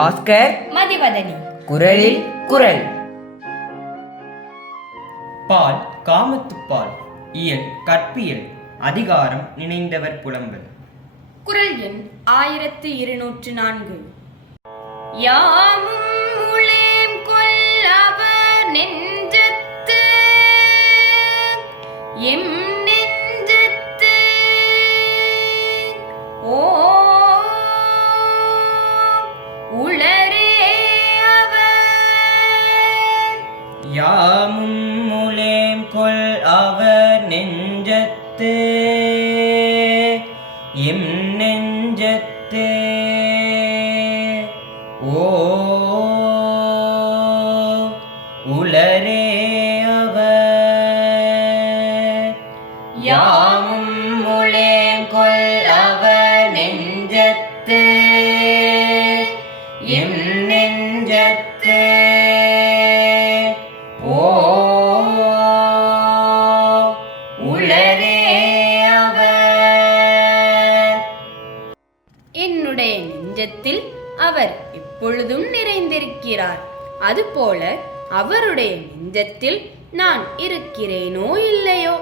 பாஸ்கர் மதிவதனி. குரலில் குரல். பால் காமத்துப்பால் இயல் கற்பியல் அதிகாரம் நினைந்தவர் புலம்பல். குரல் எண் ஆயிரத்து இருநூற்று நான்கு. யாமும் முளேம் கொல் அவர் நெஞ்சத்து எம் உளரே அவர். யாமும் முலேம் கொள் அவர் நெஞ்சத்து. எம் நெஞ்சத்து. ஓ. உளரே அவர். யாமும் முலேம் கொள் அவர் நெஞ்சத்து. நெஞ்சத்து. ஓ உளரே அவர். என்னுடைய நெஞ்சத்தில் அவர் எப்பொழுதும் நிறைந்திருக்கிறார். அதுபோல அவருடைய நெஞ்சத்தில் நான் இருக்கிறேனோ இல்லையோ?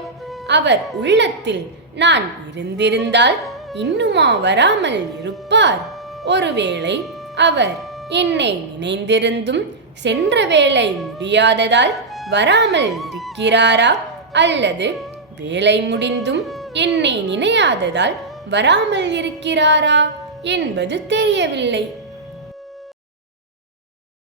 அவர் உள்ளத்தில் நான் இருந்திருந்தால் இன்னுமா வராமல் இருப்பார். ஒருவேளை அவர் என்னை நினைந்திருந்தும் சென்ற வேலை முடியாததால் வராமல் இருக்கிறாரா? அல்லது வேலை முடிந்தும் என்னை நினையாததால் வராமல் இருக்கிறாரா? என்பது தெரியவில்லை.